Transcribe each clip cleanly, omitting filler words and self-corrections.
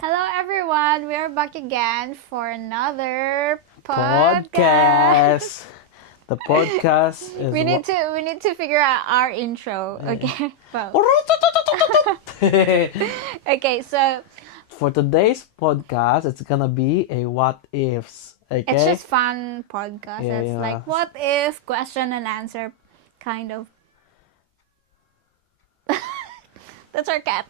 Hello everyone, we are back again for another Podcast. The podcast is We need to figure out our intro, okay? Well, okay, so For today's podcast, it's gonna be a what ifs. Okay. it's just fun podcast. Yeah, It's yeah. like what if question and answer kind of. That's our cat.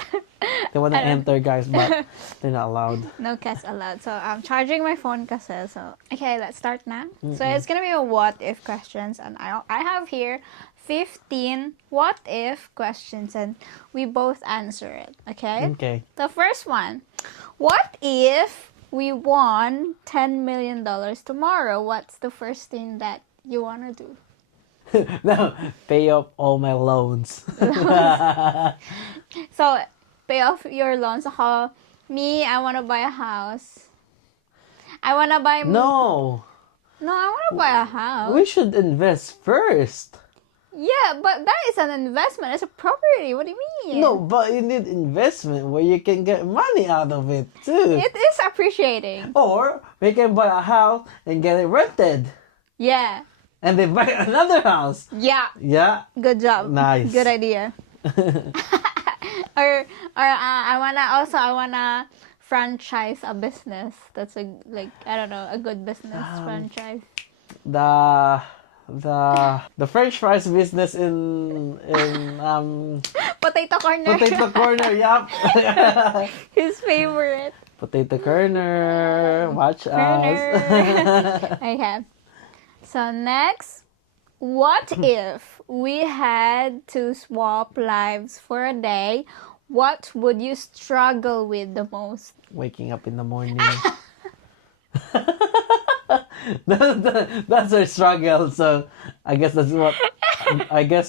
They wanna I don't- enter, guys, but they're not allowed. No cats allowed. So I'm charging my phone kasi. So okay, let's start now. So it's gonna be a what if questions, and I have here 15 what if questions, and we both answer it. Okay. Okay. The first one: what if we won $10 million tomorrow? What's the first thing that you wanna do? Now, pay off all my loans. So pay off your loans. Ako, me, I wanna buy a house. I wanna buy. No, No, I wanna buy a house. we should invest first. Yeah, but that is an investment. It's a property. What do you mean? No, but you need investment where you can get money out of it too. It is appreciating. Or we can buy a house and get it rented, Yeah. and then buy another house. Yeah. Yeah. Good job. Nice. Good idea. Or I wanna franchise a business. That's a a good business franchise. The French fries business in Potato corner. Potato Corner, yup. His favorite. Potato Corner, watch us. Corner. Okay. So next, what if we had to swap lives for a day? What would you struggle with the most? Waking up in the morning. That's our struggle, so I guess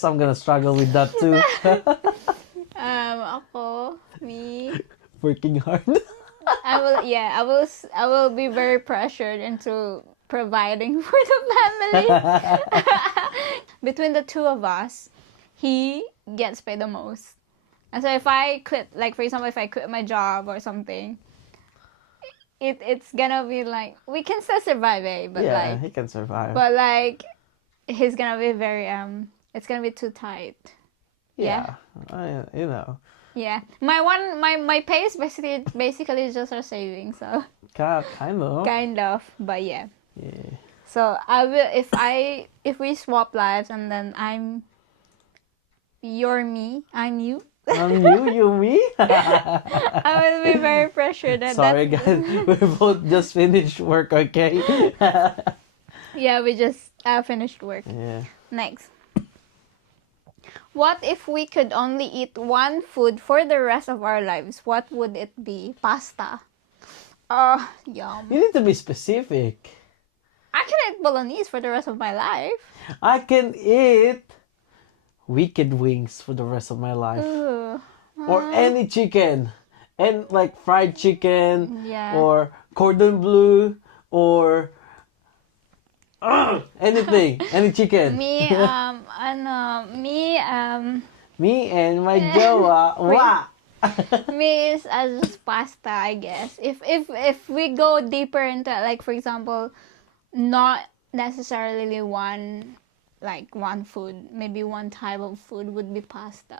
I'm gonna struggle with that too. Me. Working hard. I will be very pressured into providing for the family. Between the two of us, he gets paid the most. And so if I quit, like for example, if I quit my job or something, it's gonna be like, we can still survive, but Yeah, like, he can survive. but like, he's gonna be very it's gonna be too tight. Yeah. You know, Yeah. My pay is basically just our savings, so kind of. kind of, but yeah. Yeah. So I will if we swap lives, and then you're me, I'm you. You, me. I will be very pressured. Sorry, guys. We both just finished work. Okay. Yeah, we just finished work. Yeah. Next. What if we could only eat one food for the rest of our lives? What would it be? Pasta. Oh, yum. You need to be specific. I can eat bolognese for the rest of my life. I can eat wicked wings for the rest of my life. Ooh. Or any chicken. And like fried chicken. Yeah. Or cordon bleu. Or anything. Any chicken. Me, Me and my jowa. Wah! me is as pasta, I guess. If we go deeper into, like for example, not necessarily one food, maybe one type of food would be pasta.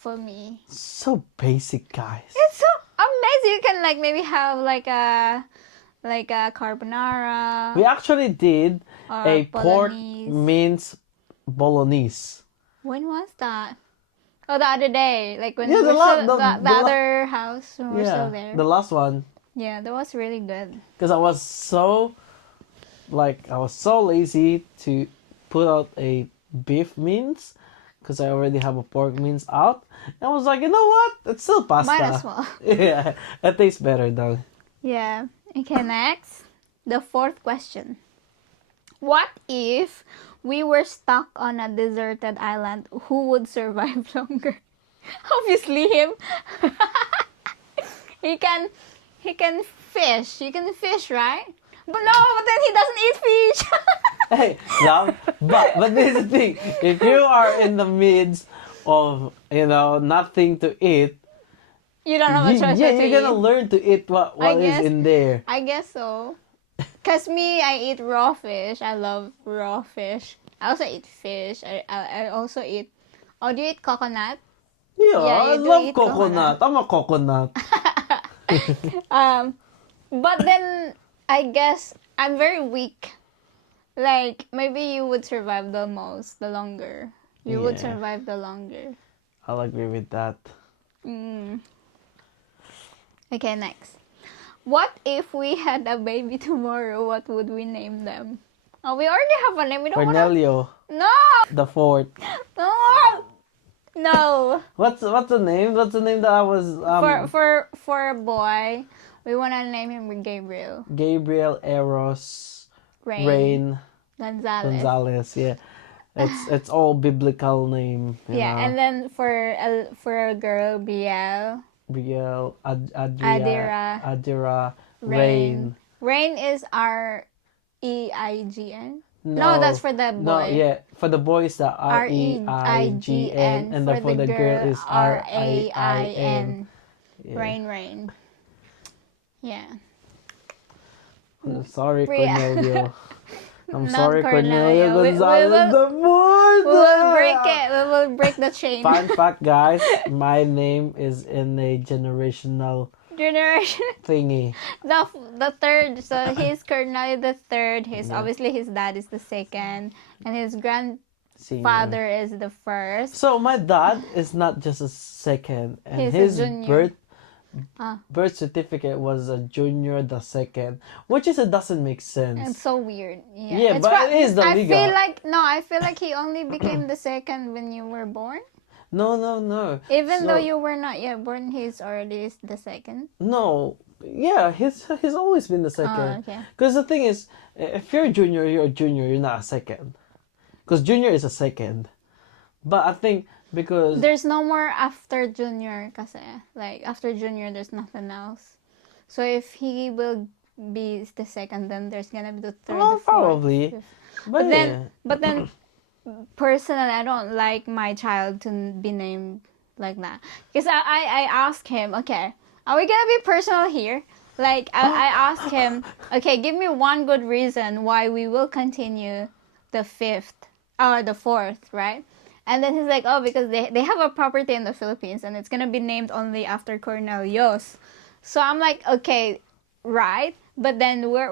For me, So basic, guys. it's so amazing. You can like maybe have like a carbonara. We actually did Or a pork bolognese. mince bolognese. When was that? Oh, the other day, like when Yeah, we the were la- still, the- the the la- other house when we're still there. the last one. Yeah, that was really good. Because I was so lazy to put out a beef mince because I already have a pork mince out. And I was like, you know what? It's still pasta. Might as well. Yeah, it tastes better though. Yeah. Okay, next. The fourth question. What if we were stuck on a deserted island? Who would survive longer? Obviously him. He can fish. You can fish, right? But then he doesn't eat fish. Hey, love, but this is the thing. If you are in the midst of, nothing to eat, You don't have a choice yeah, what to you're gonna eat. learn to eat what is in there. I guess so. Cause me, I eat raw fish. I love raw fish. I also eat fish. I also eat. Oh, do you eat coconut? Yeah, Yeah, I you do love eat coconut. I'm a coconut. But then I guess I'm very weak. Like maybe you would survive the longer. You would Yeah. survive the longer. I'll agree with that. Okay, next. What if we had a baby tomorrow? What would we name them? Oh, we already have a name. We don't want Cornelio, No! the fourth. No! No! What's the name? What's the name that I was For a boy, we wanna name him Gabriel. Gabriel Eros Rain Gonzalez. Yeah, it's all biblical name. Yeah, and then for a girl, Biel. Biel, Adira. Adira, Rain. Rain. Rain is Reign. No, that's for the boy. No, yeah, for the boy is the Reign, and then for the girl is Rain. Yeah. Rain. Yeah. Sorry, Cornelio. I'm Not sorry, Cornelio Cornelio. Gonzalez the fourth. We will break it. We will break the chain. Fun fact, guys, my name is in a generational Generation. thingy. The third. So he's Cornelio the third. Obviously his dad is the second, and his grandfather is the first. So my dad is not just a second, and He's his a junior. birth certificate was a junior the second, which doesn't make sense. It's so weird. Yeah, but it is the legal. I feel like he only became the second when you were born. No. Even though you were not yet born, he's already the second. No, yeah, he's always been the second. Oh, okay. Because the thing is, if you're a junior, you're not a second. Because junior is a second. But I think because there's no more after junior, kasi like after junior, there's nothing else. So if he will be the second, then there's gonna be the third. Oh, the fourth, probably. fifth. But then, personally, I don't like my child to be named like that. Because I asked him, okay, are we gonna be personal here? Like I asked him, okay, give me one good reason why we will continue the fourth, right? And then he's like, oh, because they have a property in the Philippines and it's gonna be named only after Cornelius. So I'm like, okay, right, but then where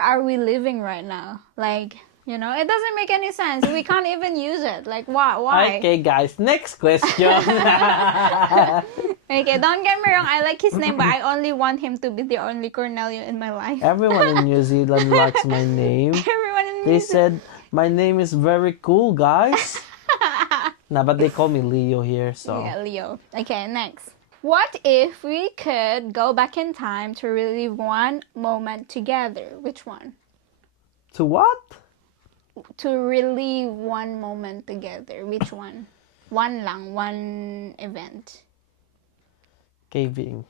are we living right now? Like, it doesn't make any sense. We can't even use it. Like, why? Okay, guys, next question. Okay, don't get me wrong. I like his name, but I only want him to be the only Cornelio in my life. Everyone in New Zealand likes my name. Everyone in They said my name is very cool, guys. Nah, but they call me Leo here, so. Yeah, Leo. Okay, next. What if we could go back in time to relive one moment together? Which one? To what? To relive one moment together. Which one? One event. Caving.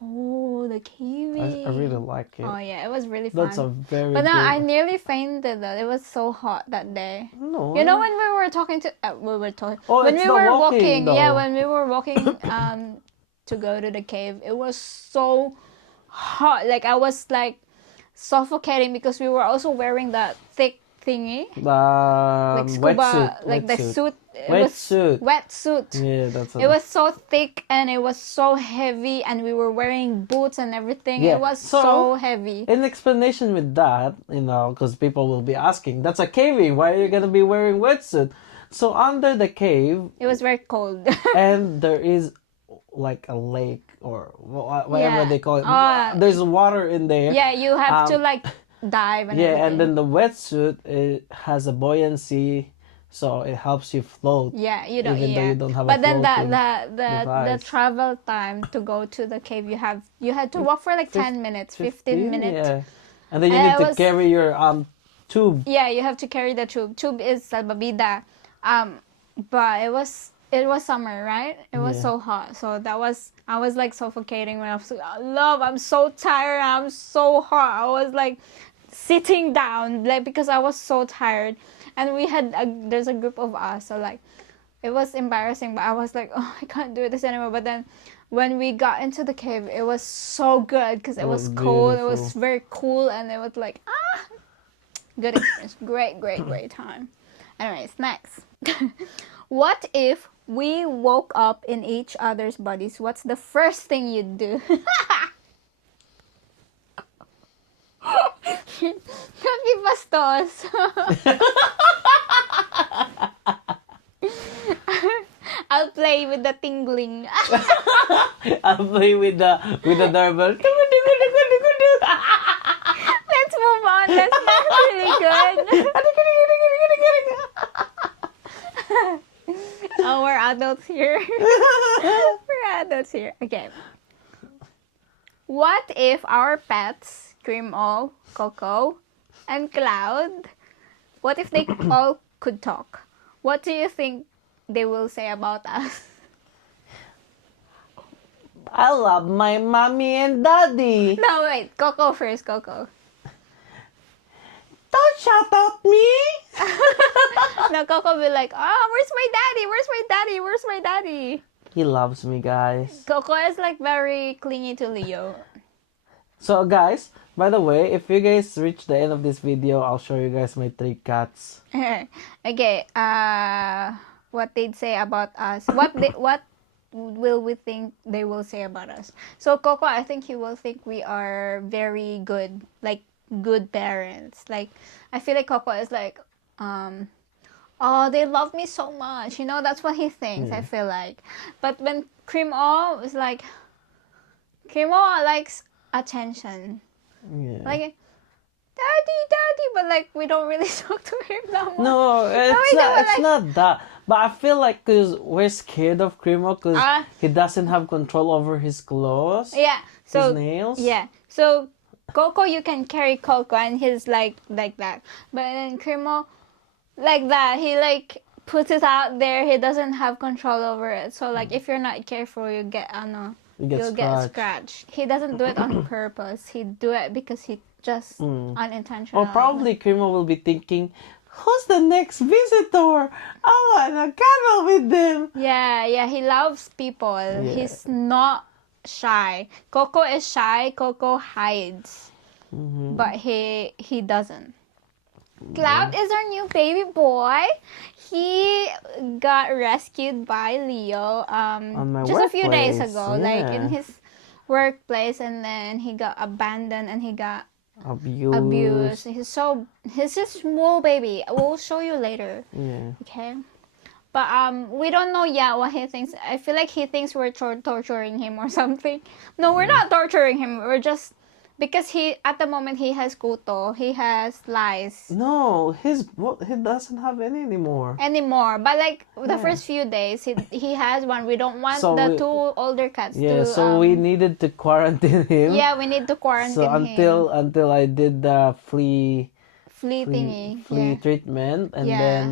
Oh, the caving. I really like it. Oh yeah, it was really fun. That's a very But then good... I nearly fainted though. It was so hot that day. No. You know when we were talking to when it's we were walking, though. yeah, when we were walking to go to the cave, it was so hot. Like I was like suffocating because we were also wearing that thick thingy. Like scuba, like the suit. Wetsuit. Yeah, that's It was so thick and it was so heavy, and we were wearing boots and everything. Yeah. It was so heavy. In explanation with that, because people will be asking, that's a caving. Why are you gonna be wearing wetsuit? So under the cave, it was very cold. and there is like a lake or whatever they call it. There's water in there. Yeah, you have to like dive and everything. And then the wetsuit, it has a buoyancy, so it helps you float. Yeah, you don't. Even though you don't have but a then floating the travel time to go to the cave, you had to walk for like 10 minutes, 15 minutes. Yeah, and then you need to carry your tube. Yeah, you have to carry the tube. Tube is salbabida. But it was it was summer, right? It was Yeah. so hot. So I was like suffocating when I was like, love, I'm so tired. I'm so hot. I was like sitting down, like, because I was so tired. And there's a group of us. So like, it was embarrassing, but I was like, oh, I can't do this anymore. But then when we got into the cave, it was so good because it was cold. It was beautiful. very cool. And it was like, good experience. Great time. Anyways, next. What if we woke up in each other's bodies? What's the first thing you'd do? Copy pastos. I'll play with the tingling. I'll play with the doorbell. Let's move on. That's not really good. Oh, we're adults here. We're adults here. Okay. What if our pets, Cream-O, Coco, and Cloud, what if they all could talk? What do you think they will say about us? I love my mommy and daddy. No, wait. Coco first, Coco. Don't shout at me. No, Coco will be like, oh, where's my daddy? Where's my daddy? Where's my daddy? He loves me, guys. Coco is like very clingy to Leo. So, guys, by the way, if you guys reach the end of this video, I'll show you guys my 3 cats. Okay, what they'd say about us. What will we think they will say about us? So Coco, I think he will think we are very good, like good parents. Like, I feel like Coco is like, oh, they love me so much. You know, that's what he thinks, I feel like. But when Cream-O is like, Cream-O likes attention. Yeah. Like, daddy, but like we don't really talk to him that much. No, it's we not. don't, It's like- not that. But I feel like because we're scared of Cremo because he doesn't have control over his clothes, Yeah. So his nails. yeah. So Coco, you can carry Coco, and he's like that. But then Cremo, like that, he like puts it out there. He doesn't have control over it. So like if you're not careful, you get you'll get scratched. He doesn't do it on purpose. He do it because he just unintentional. Or probably Cremo will be thinking, who's the next visitor? I wanna cuddle with them. Yeah, he loves people. He's not shy. Coco is shy. Coco hides, but he doesn't. Cloud is our new baby boy. He got rescued by Leo On my just a few days workplace, ago, like in yeah. his workplace, and then he got abandoned and he got Abuse. abused. He's a small baby. We'll show you later. Yeah. Okay. But we don't know yet what he thinks. I feel like he thinks we're torturing him or something. No, we're not torturing him. We're just because at the moment he has kuto, he has lice No, he doesn't have any anymore. But like the first few days, he has one. We don't want So the we- two older cats Yeah, to. so we needed to quarantine him. Yeah, we need to quarantine So until I did the flea thingy. flea Yeah. treatment, and Yeah.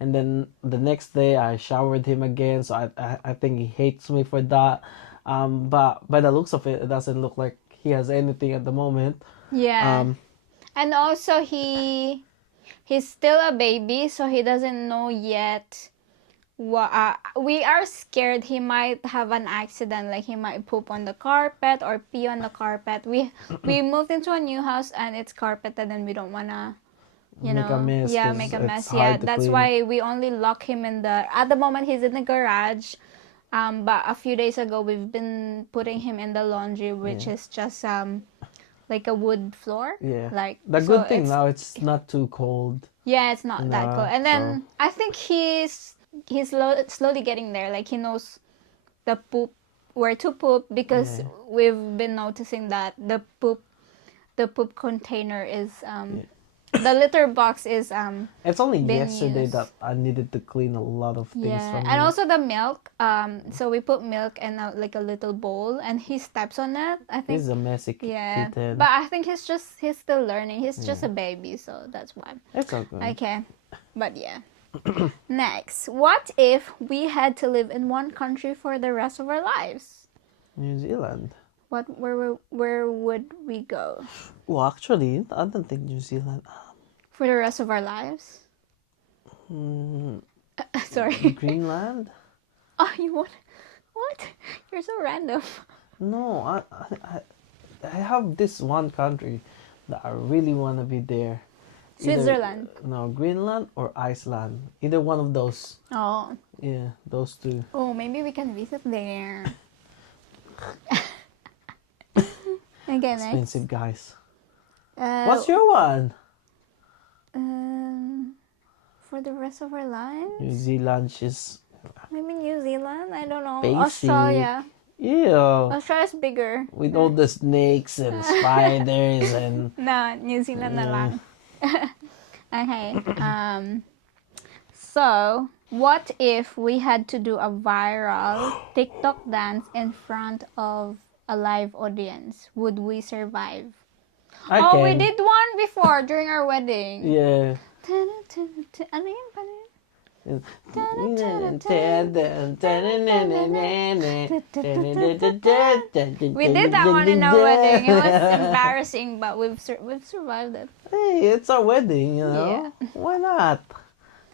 then the next day I showered him again. So I think he hates me for that. But by the looks of it, it doesn't look like he has anything at the moment. Yeah. And also he's still a baby, so he doesn't know yet what we are scared he might have an accident, like he might poop on the carpet or pee on the carpet. We moved into a new house and it's carpeted and we don't wanna Make a mess. yeah, 'cause make a it's mess. hard Yeah, to that's clean. why we only lock him at the moment he's in the garage. But a few days ago we've been putting him in the laundry, which is just like a wood floor. Yeah. Like The so good thing it's- now it's not too cold. Yeah, it's not that No, cool. And then I think he's slowly getting there. Like he knows the poop, where to poop, because we've been noticing that the poop container is the litter box is It's only been yesterday used. that I needed to clean a lot of things yeah, from and him. also the milk. So we put milk in like a little bowl, and he steps on it. I think. He's a messy Yeah, kitten. but I think he's still learning. He's just a baby, so that's why. It's okay. Okay, but yeah. Next, what if we had to live in one country for the rest of our lives? New Zealand. Where would we go Well, actually, I don't think New Zealand. for the rest of our lives? Mm, Sorry. Greenland? Oh, you want what? You're so random. No, I have this one country that I really want to be there. Switzerland. No, Greenland or Iceland. Either one of those. Oh. Yeah, those two. Oh, maybe we can visit there. Okay, next. Expensive, guys. Uh, What's your one? for the rest of our lives? New Zealand, she's Maybe New Zealand? I don't know. basic. Australia. Yeah. Australia's bigger. With all the snakes and spiders and No, New Zealand na Yeah. lang. Okay. So, what if we had to do a viral TikTok dance in front of a live audience? Would we survive? I Oh, we can. did one before during our wedding. Yeah. Ano yun? Paano yun? We did that one in our wedding. It was embarrassing, but we've survived it. Hey, it's our wedding, you know. Yeah. Why not?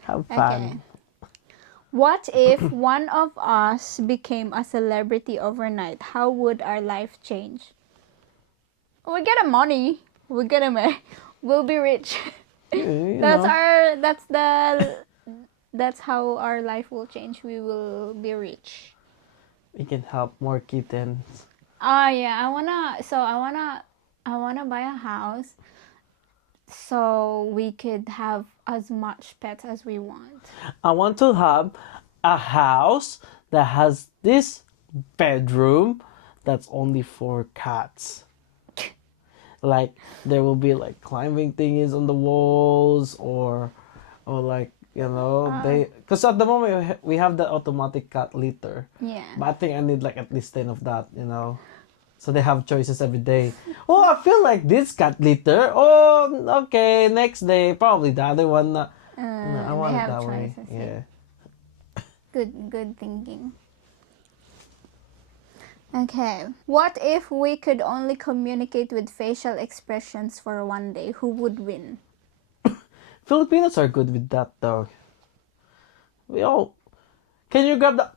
Have Okay. fun. What if one of us became a celebrity overnight? How would our life change? We get a money. We get a money. We'll be rich. You That's know, that's how our life will change. We will be rich. we can help more kittens. Yeah, I wanna buy a house so we could have as much pets as we want. I want to have a house that has this bedroom that's only for cats. Like there will be like climbing thingies on the walls or like, you know, because at the moment we have the automatic cat litter. Yeah. But I think I need like at least 10 of that, you know. So they have choices every day. Oh, I feel like this cat litter. Oh, okay, next day probably the other one. No, I want they it have that way. choices, Yeah. Good thinking. Okay. What if we could only communicate with facial expressions for one day? Who would win? Filipinos are good with that though. We all. Can you grab the?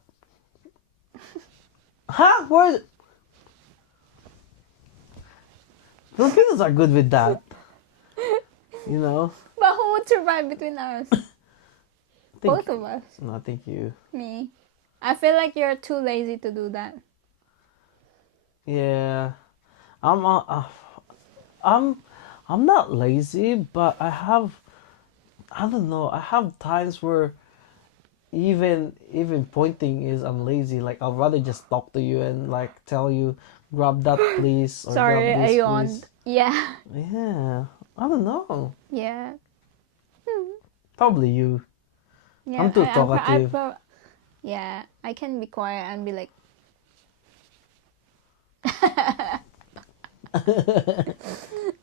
Huh? Where is it? Filipinos are good with that. You know. But who would survive between us? Both of us. No, I think you. Me. I feel like you're too lazy to do that. Yeah, I'm not lazy, but I don't know. I have times where even pointing is I'm lazy. Like I'd rather just talk to you and like tell you grab that please or Sorry, grab I this yawned. please. Yeah. Yeah, I don't know. Yeah. Probably you. Yeah. I'm too talkative. Yeah, I can be quiet and be like.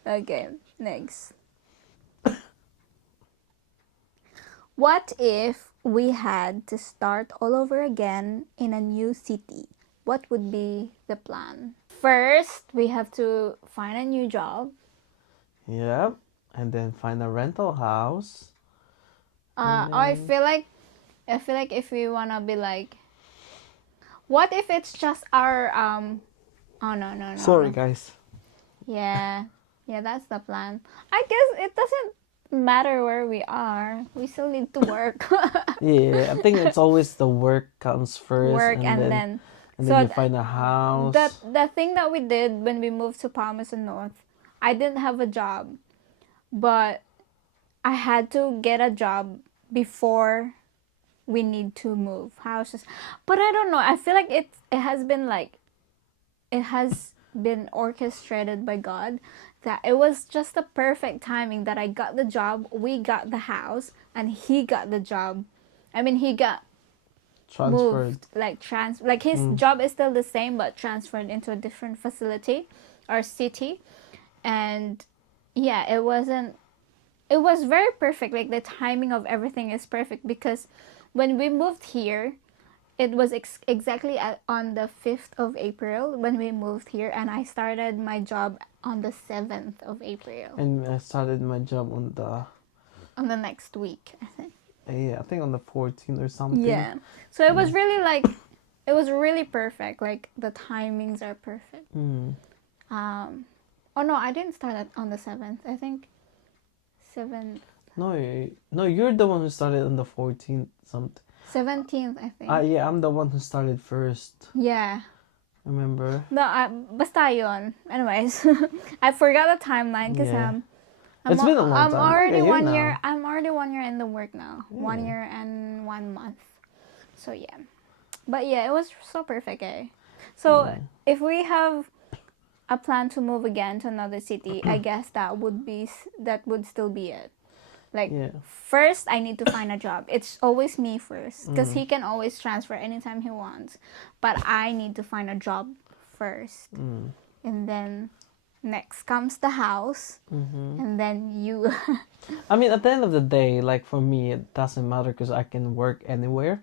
Okay, next. What if we had to start all over again in a new city? What would be the plan? First, we have to find a new job. Yeah, and then find a rental house. I feel like if we wanna be like, what if it's just our Oh no. Sorry, guys. Yeah, that's the plan. I guess it doesn't matter where we are. We still need to work. Yeah, I think it's always the work comes first. Work and then you find a house. the thing that we did when we moved to Palmerston North, I didn't have a job, but I had to get a job before we need to move houses. But I don't know. I feel like it has been orchestrated by God that it was just the perfect timing that I got the job, we got the house, and he got the job. I mean, he got transferred. moved, like his job is still the same but transferred into a different facility or city. And yeah, it wasn't it was very perfect. Like the timing of everything is perfect because when we moved here, it was exactly on the 5th of April when we moved here, and I started my job on the 7th of April. And I started my job On the next week, I think. I think on the 14th or something. Yeah. So it was really like, it was really perfect. Like the timings are perfect. Oh no, I didn't start on the 7th. I think 7th. No, no, you're the one who started on the 14th something. 17th, I think. Yeah, I'm the one who started first. Yeah. Remember? No, basta yun. Anyways, I forgot the timeline because Yeah. It's been a long I'm time. already Okay, one now. year. I'm already 1 year in the work now. 1 year and 1 month. So yeah, but yeah, it was so perfect. So if we have a plan to move again to another city, I guess that would still be it. Like first, I need to find a job. It's always me first because he can always transfer anytime he wants, but I need to find a job first, and then next comes the house, and then you. I mean, at the end of the day, like for me, it doesn't matter because I can work anywhere.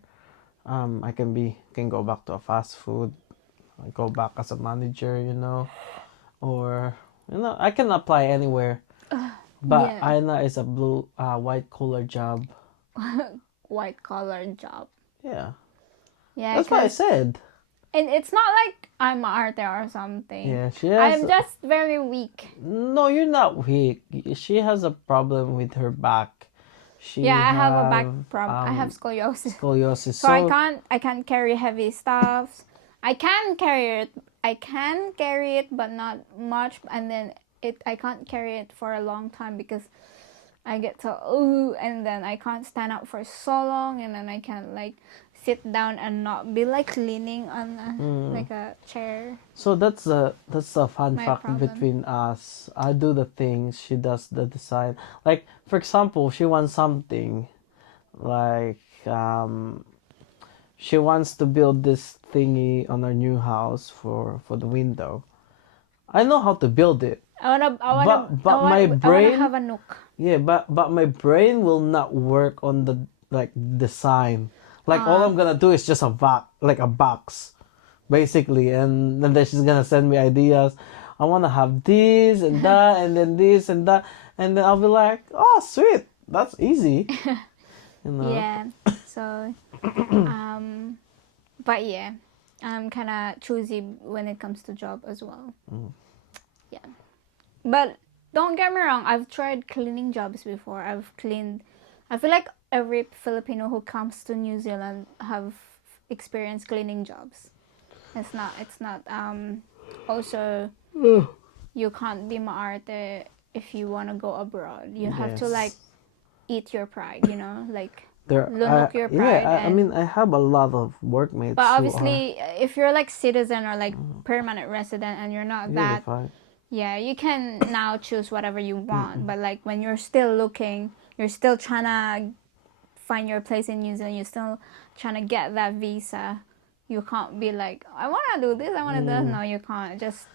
I can go back to a fast food, go back as a manager, or I can apply anywhere. But Yeah. Aina is a white collar job. White collar job. Yeah. Yeah. That's what I said. And it's not like I'm arte or something. Yeah, she has. I'm just very weak. No, you're not weak. She has a problem with her back. I have a back problem. I have scoliosis. Scoliosis. So I can't carry heavy stuffs. I can carry it, but not much. And then I can't carry it for a long time because I get so and then I can't stand up for so long, and then I can't like sit down and not be like leaning on like a chair. So that's a fun My fact problem. between us. I do the things, she does the design. Like for example, she wants something, like she wants to build this thingy on our new house for the window. I know how to build it. I wanna have a nook. Yeah, but my brain will not work on the like design. Like all I'm gonna do is just a box, basically, and then she's gonna send me ideas. I wanna have this and that, and then this and that, and then I'll be like, oh sweet, that's easy. Yeah. So, but yeah, I'm kind of choosy when it comes to job as well. Yeah, but don't get me wrong. I've tried cleaning jobs before. I feel like every Filipino who comes to New Zealand have experienced cleaning jobs. It's not. Also, you can't be maarte if you want to go abroad. You have to like eat your pride. Like. Lunok your pride. Yeah, I mean, I have a lot of workmates. But obviously, if you're like citizen or like permanent resident and you're not that, yeah, you can now choose whatever you want. But like when you're still looking, you're still trying to find your place in New Zealand, you're still trying to get that visa, you can't be like, I want to do this, I want to do that. No, you can't. Just,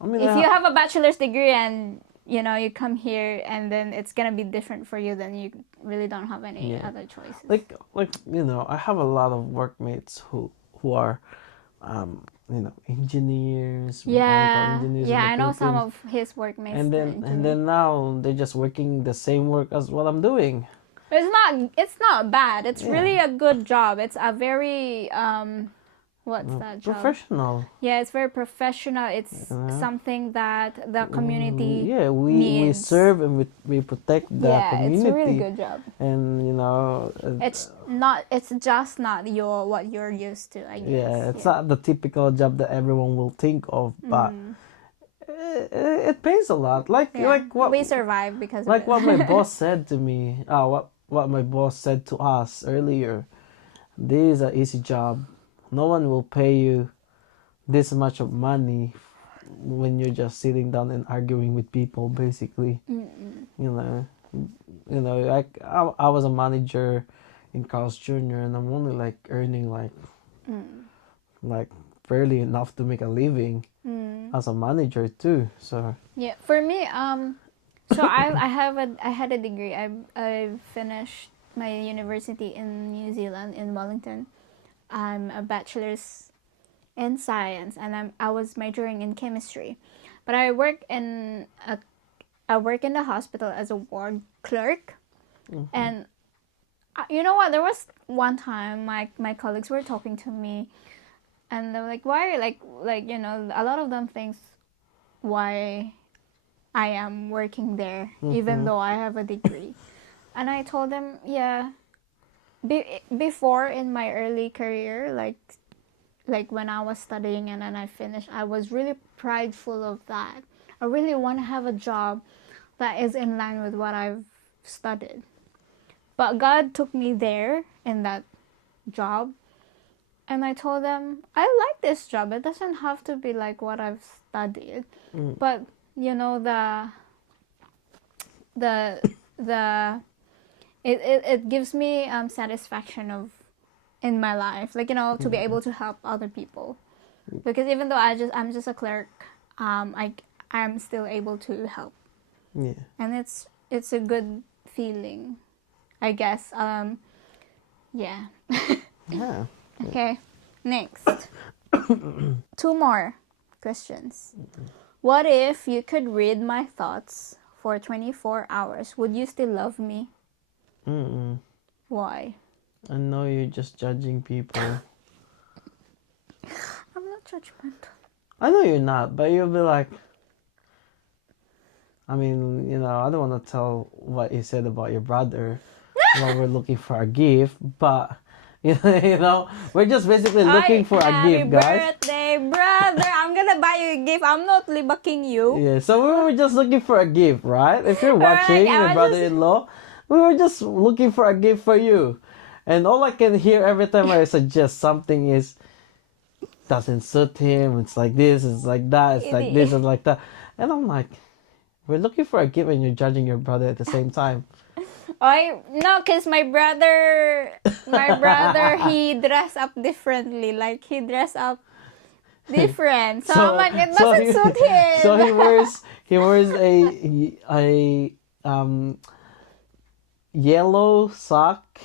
I mean, if you have a bachelor's degree and you come here and then it's gonna be different for you, then you really don't have any other choices. Like I have a lot of workmates who are engineers, mechanical engineers. Yeah, I know some of his workmates. And then now they're just working the same work as what I'm doing. It's not bad. It's really a good job. It's a very what's that job? Professional. Yeah, it's very professional. It's something that the community we needs. serve and we protect the community. It's a really good job. And it's just not what you're used to, I guess. Yeah, it's not the typical job that everyone will think of, but it pays a lot. Like what we survive because like of it. what my boss said to me. What my boss said to us earlier. This is an easy job. No one will pay you this much of money when you're just sitting down and arguing with people, basically. Like I was a manager in Carl's Jr. and I'm only like earning like barely enough to make a living as a manager too. So yeah, for me, So I had a degree. I finished my university in New Zealand in Wellington. I'm a bachelor's in science, and I was majoring in chemistry. But I work in the hospital as a ward clerk. And you know what? There was one time my colleagues were talking to me, and they were like, "Why?" A lot of them thinks why I am working there, even though I have a degree. And I told them, yeah, before in my early career, like when I was studying and then I finished, I was really prideful of that. I really want to have a job that is in line with what I've studied. But God took me there in that job, and I told them, I like this job. It doesn't have to be like what I've studied. But you know it gives me satisfaction of in my life, like, to be able to help other people, because even though I'm just a clerk, I'm still able to help. Yeah. And it's a good feeling, I guess. Yeah. Yeah. Okay, next. Two more questions. What if you could read my thoughts for 24 hours? Would you still love me? Mm-mm. Why? I know you're just judging people. I'm not judgmental. I know you're not, but you'll be like, I mean, I don't want to tell what you said about your brother while we're looking for a gift, but we're just basically looking for a gift, guys. Happy birthday, brother! I'm gonna buy you a gift. I'm not libaking you. Yeah, so we were just looking for a gift, right? If you're watching, your brother-in-law, we were just looking for a gift for you. And all I can hear every time I suggest something is, doesn't suit him, it's like this, it's like that, it's like this, it's like that. And I'm like, we're looking for a gift and you're judging your brother at the same time. No, because my brother, he dressed up differently. Like, he dressed up different. So I'm like, it doesn't suit him. So he wears a yellow sock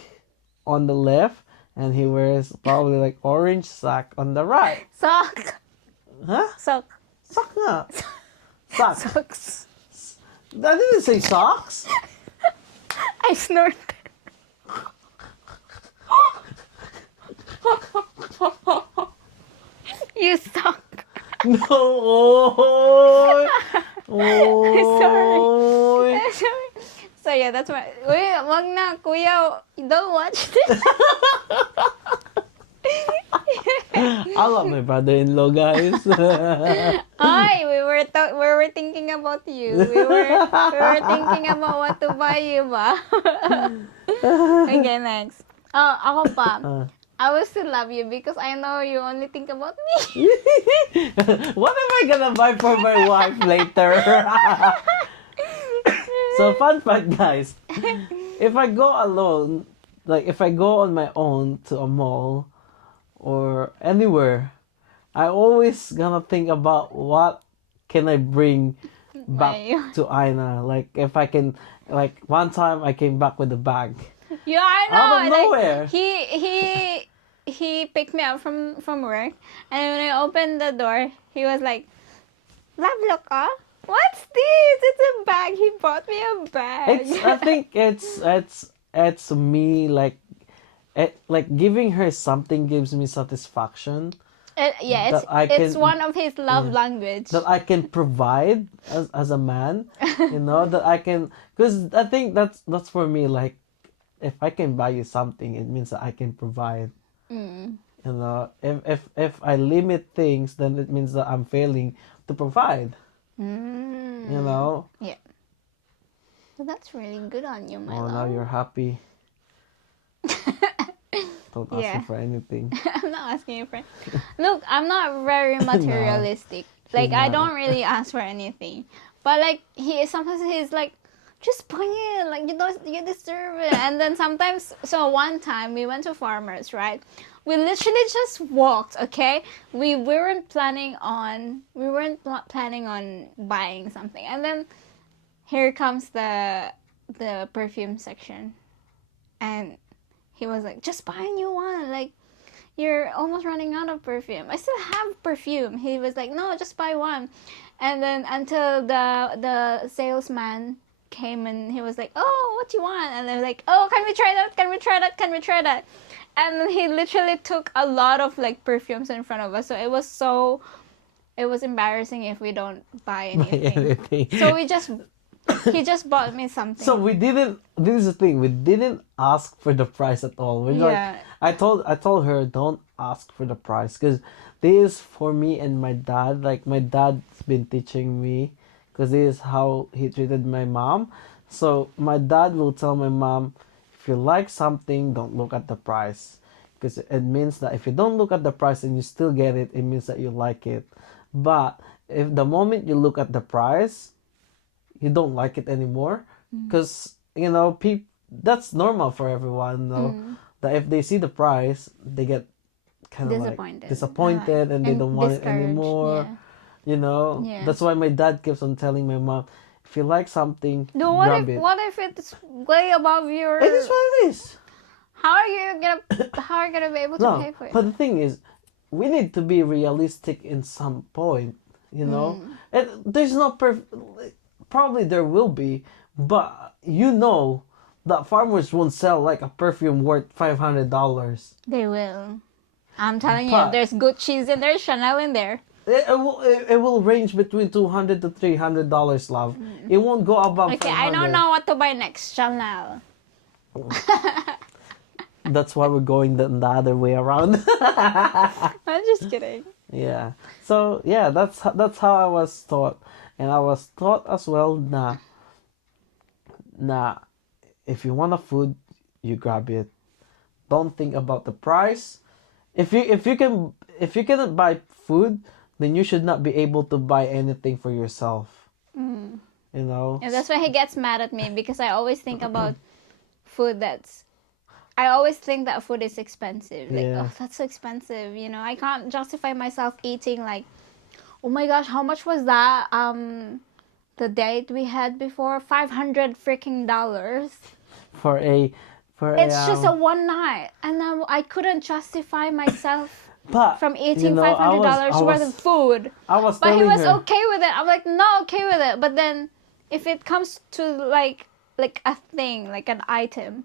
on the left, and he wears probably like orange sock on the right. Sock. Huh? Sock. Sock nga. Sock. Socks. I didn't say socks. I snorted. You suck. No. Oh. Sorry. So yeah, that's why. Uy, wag na, kuya. Don't watch this. I love my brother-in-law, guys. Ay, we were thinking about you. We were thinking about what to buy you ba. Okay, next. Oh, ako pa. I will still love you because I know you only think about me. What am I gonna buy for my wife later? So, fun fact, guys. If I go alone, like if I go on my own to a mall or anywhere, I always gonna think about what can I bring back to Aina. Like if I can, like one time I came back with a bag. Yeah, I know. Out of nowhere. Like, he picked me up from work, and when I opened the door, he was like, "Love ka? What's this? It's a bag. He bought me a bag." I think it's me like giving her something gives me satisfaction. It's one of his love language that I can provide as a man. That I can, because I think that's for me. Like, if I can buy you something, it means that I can provide. If I limit things, then it means that I'm failing to provide. Yeah. So that's really good on you, my love. Now you're happy. Don't ask me for anything. I'm not asking you for. Look, I'm not very materialistic. Like, I don't really ask for anything. But like, sometimes he's like, just buy it. Like, you deserve it. And then sometimes, so one time we went to Farmers, right? We literally just walked. Okay, we weren't planning on buying something, and then here comes the perfume section, and he was like, just buy a new one, like you're almost running out of perfume. I still have perfume. He was like, no, just buy one. And then until the salesman came, and he was like, oh, what do you want? And they're like, oh, can we try that, can we try that, can we try that? And he literally took a lot of like perfumes in front of us, so it was embarrassing if we don't buy anything. So he just bought me something. So we didn't. This is the thing. We didn't ask for the price at all. We're Yeah. like, I told her, don't ask for the price, because this is for me and my dad. Like my dad's been teaching me, because this is how he treated my mom. So my dad will tell my mom, if you like something, don't look at the price, because it means that if you don't look at the price and you still get it, it means that you like it. But if the moment you look at the price, you don't like it anymore, because that's normal for everyone, that if they see the price, they get kind of like disappointed, and they don't want it anymore. Yeah. That's why my dad keeps on telling my mom, if you like something, No, grab it. what if it's way above your? It is what it is. How are you gonna be able to pay for it? But the thing is, we need to be realistic in some point, and there's no probably there will be, but that farmers won't sell like a perfume worth $500. They will. I'm telling you, there's Gucci's in there, Chanel in there. It will range between $200 to $300, love. It won't go above Okay, 500. I don't know what to buy next. Chanel. That's why we're going the other way around. I'm just kidding. Yeah. So yeah, that's how I was taught, and I was taught as well. Nah. If you want a food, you grab it. Don't think about the price. If you cannot buy food, then you should not be able to buy anything for yourself. And And that's why he gets mad at me, because I always think about food I always think that food is expensive. Like, Yeah. oh, that's so expensive. I can't justify myself eating like, oh my gosh, how much was that? The date we had before, $500 freaking dollars. It's just a one night, and I couldn't justify myself from eating $500 worth of food. But he was okay with it. I'm like, not okay with it. But then, if it comes to like a thing, like an item,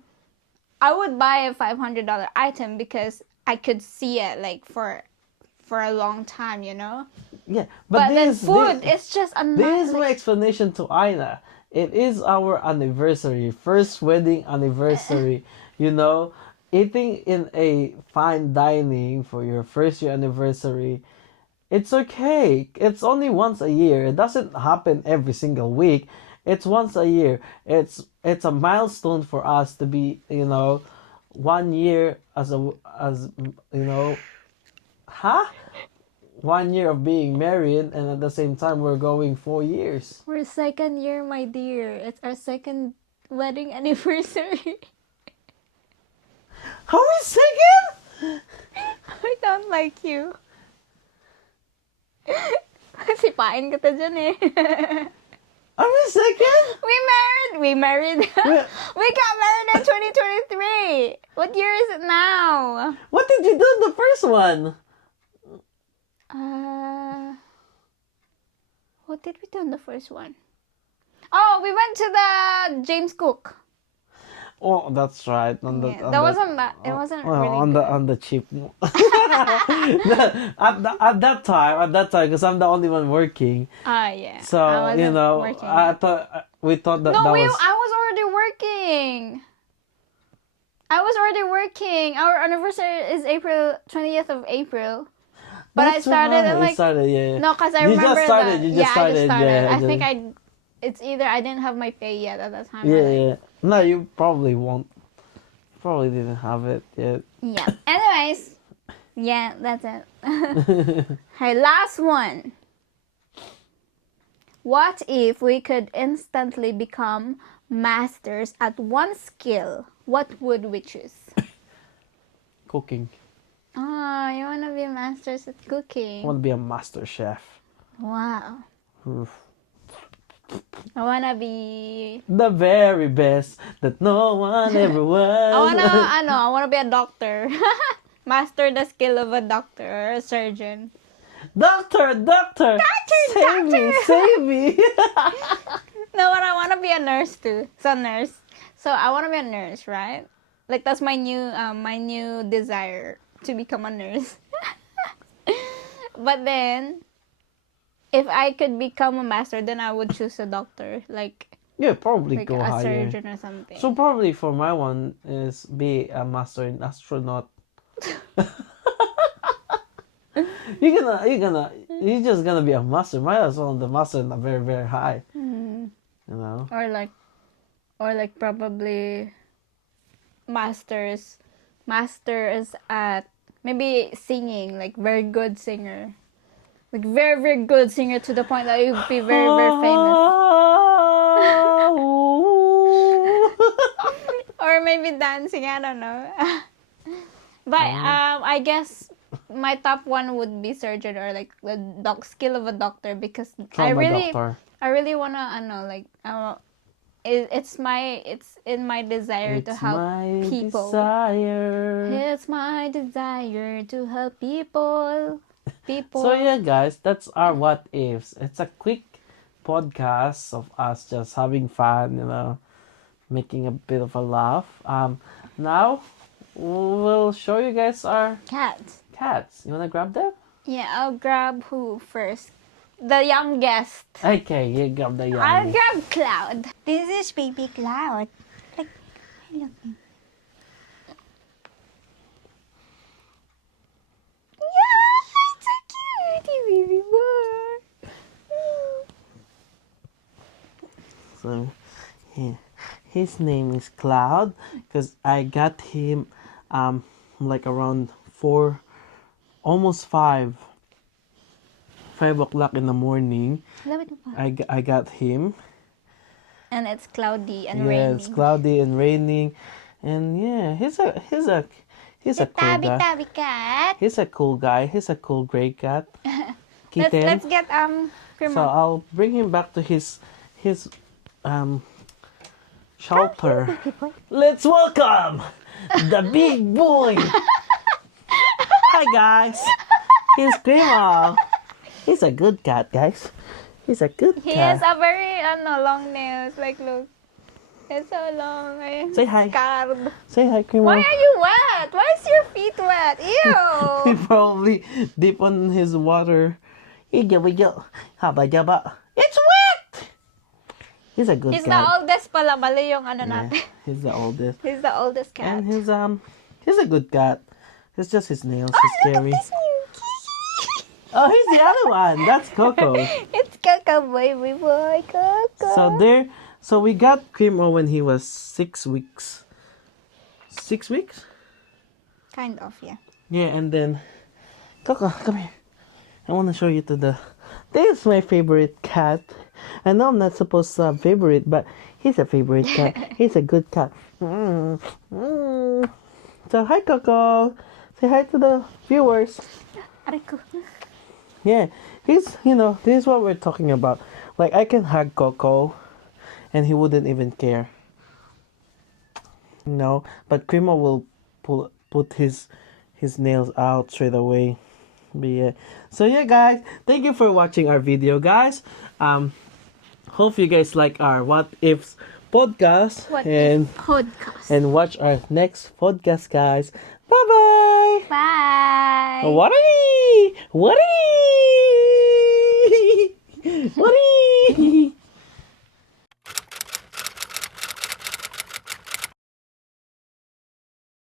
I would buy a $500 item because I could see it like for a long time, Yeah, but then food, it's just this is my explanation to Aina. It is our anniversary, first wedding anniversary. Eating in a fine dining for your first year anniversary, it's okay. It's only once a year. It doesn't happen every single week. It's once a year. It's a milestone for us to be, 1 year as 1 year of being married, and at the same time we're going 4 years. We're second year, my dear. It's our second wedding anniversary. How is second? I don't like you. Sipain kita dyan eh. Are we second? We married. We got married in 2023. What year is it now? What did you do in the first one? What did we do in the first one? Oh, we went to the James Cook. Oh, that's right. It wasn't really on good. the cheap. at that time, because I'm the only one working. Yeah. So I wasn't working. we thought that No, that was. I was already working. Our anniversary is April 20th of April. But I started at like. Started, yeah. No, because I You remember just started. that. You just started. Yeah, I think it's either I didn't have my pay yet at that time. Yeah. No, you probably won't. Probably didn't have it yet. Yeah. Anyways, yeah, that's it. Hey, last one. What if we could instantly become masters at one skill? What would we choose? Cooking. Oh, you want to be masters at cooking? I want to be a master chef. Wow. Oof. I wanna be. The very best that no one ever was. I wanna be a doctor. Master the skill of a doctor or a surgeon. Doctor, save me, save me. No, but I wanna be a nurse too. So nurse. So I wanna be a nurse, right? Like that's my new desire to become a nurse. But then, if I could become a master, then I would choose a doctor, like Yeah, probably go a higher. surgeon or something. So probably for my one is be a master in astronaut. You're just gonna be a master. Might as well the master in a very very high. Mm. You know. Or like probably masters at maybe singing, like very good singer, like very very good singer to the point that you'd be very very famous. Or maybe dancing, I don't know. But I guess my top one would be surgeon or like the skill of a doctor, because I really wanna it's in my desire to help people. It's my desire to help people. So yeah, guys, that's our what ifs. It's a quick podcast of us just having fun, making a bit of a laugh. Now we'll show you guys our Cats. cats. You wanna grab them? Yeah, I'll grab who first? The youngest. Okay, you grab the young. I'll grab Cloud. This is baby Cloud. Like, look. Yeah, it's a cutie baby boy. So, his name is Cloud because I got him like around 4, almost 5 o'clock in the morning. I got him. And it's cloudy and Yeah, rainy. it's cloudy and raining, and yeah, he's a cool guy. Tabby cat. He's a cool guy. He's a cool gray cat. Let's get So I'll bring him back to his shelter. Let's welcome the big boy. Hi guys. He's Grandma. He's a good cat, guys. He's a good He cat. has a very long nails. Like look, it's so long. Say hi. Scarred. Say hi, Grandma. Why are you wet? Why is your feet wet? He Ew. probably dip on his water. Haba. It's wet. He's a good He's cat. the oldest pala. Mali yung ano Yeah, natin. he's the oldest. He's the oldest cat. And he's a good cat. It's just his nails is scary. Oh, he's the other one. That's Coco. It's Coco, baby boy, Coco. So we got Cremo when he was 6 weeks. 6 weeks? Kind of, yeah. Yeah, and then Coco, come here. I want to show you this is my favorite cat. I know I'm not supposed to have favorite, but he's a favorite cat. He's a good cat. So hi, Coco. Say hi to the viewers. Arico. Yeah, this is what we're talking about. Like, I can hug Coco, and he wouldn't even care. But Cremo will put his nails out straight away. But yeah, so yeah, guys, thank you for watching our video, guys. Hope you guys like our what ifs podcast and watch our next podcast, guys. Bye. Bye. What?